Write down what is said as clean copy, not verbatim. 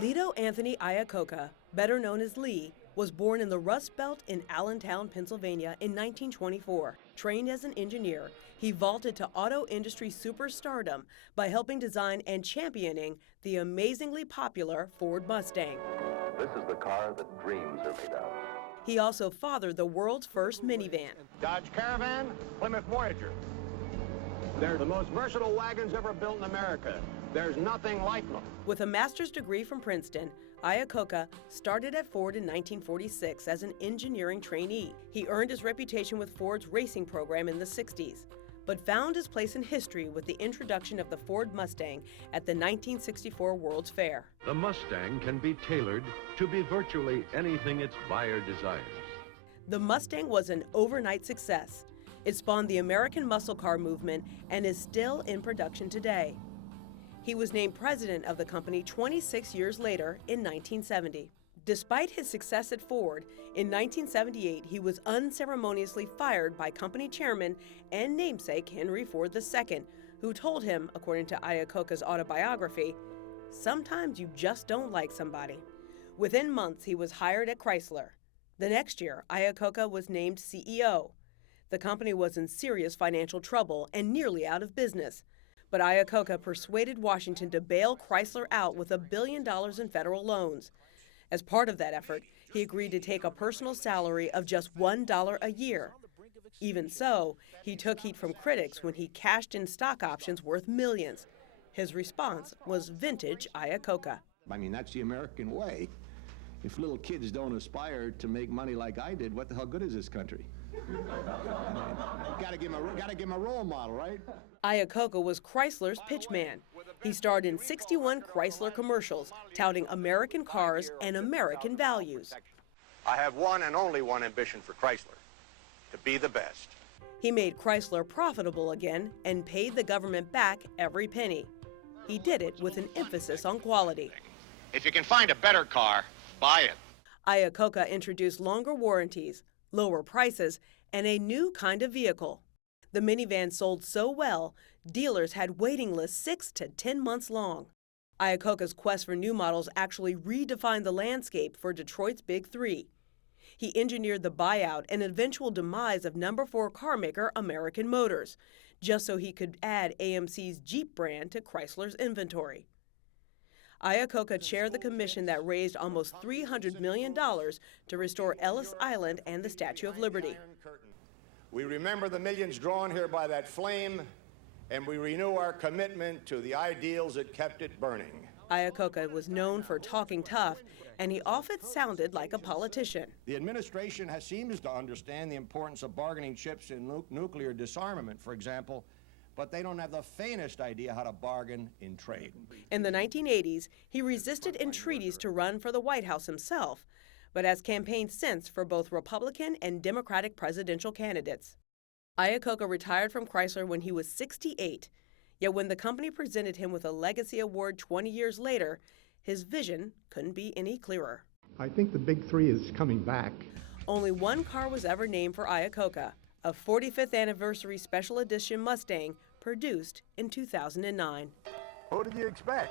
Lito Anthony Iacocca, better known as Lee, was born in the Rust Belt in Allentown, Pennsylvania in 1924. Trained as an engineer, he vaulted to auto industry superstardom by helping design and championing the amazingly popular Ford Mustang. This is the car that dreams are made of. He also fathered the world's first minivan. Dodge Caravan, Plymouth Voyager. They're the most versatile wagons ever built in America. There's nothing like them. With a master's degree from Princeton, Iacocca started at Ford in 1946 as an engineering trainee. He earned his reputation with Ford's racing program in the 60s, but found his place in history with the introduction of the Ford Mustang at the 1964 World's Fair. The Mustang can be tailored to be virtually anything its buyer desires. The Mustang was an overnight success. It spawned the American muscle car movement and is still in production today. He was named president of the company 26 years later in 1970. Despite his success at Ford, in 1978 he was unceremoniously fired by company chairman and namesake Henry Ford II, who told him, according to Iacocca's autobiography, "Sometimes you just don't like somebody." Within months he was hired at Chrysler. The next year, Iacocca was named CEO. The company was in serious financial trouble and nearly out of business. But Iacocca persuaded Washington to bail Chrysler out with $1 billion in federal loans. As part of that effort, he agreed to take a personal salary of just $1 a year. Even so, he took heat from critics when he cashed in stock options worth millions. His response was vintage Iacocca. I mean, that's the American way. If little kids don't aspire to make money like I did, what the hell good is this country? Gotta give him a role model, right? Iacocca was Chrysler's pitchman. He starred in 61 Chrysler commercials, touting American cars and American values. I have one and only one ambition for Chrysler, to be the best. He made Chrysler profitable again and paid the government back every penny. He did it with an emphasis on quality. If you can find a better car, buy it. Iacocca introduced longer warranties, lower prices, and a new kind of vehicle. The minivan sold so well, dealers had waiting lists 6 to 10 months long. Iacocca's quest for new models actually redefined the landscape for Detroit's Big Three. He engineered the buyout and eventual demise of number 4 carmaker American Motors, just so he could add AMC's Jeep brand to Chrysler's inventory. Iacocca chaired the commission that raised almost $300 million to restore Ellis Island and the Statue of Liberty. We remember the millions drawn here by that flame, and we renew our commitment to the ideals that kept it burning. Iacocca was known for talking tough, and he often sounded like a politician. The administration seems to understand the importance of bargaining chips in nuclear disarmament, for example, but they don't have the faintest idea how to bargain in trade. In the 1980s, he resisted entreaties to run for the White House himself, but has campaigned since for both Republican and Democratic presidential candidates. Iacocca retired from Chrysler when he was 68, yet when the company presented him with a legacy award 20 years later, his vision couldn't be any clearer. I think the Big Three is coming back. Only one car was ever named for Iacocca, a 45th anniversary special edition Mustang produced in 2009. What did you expect?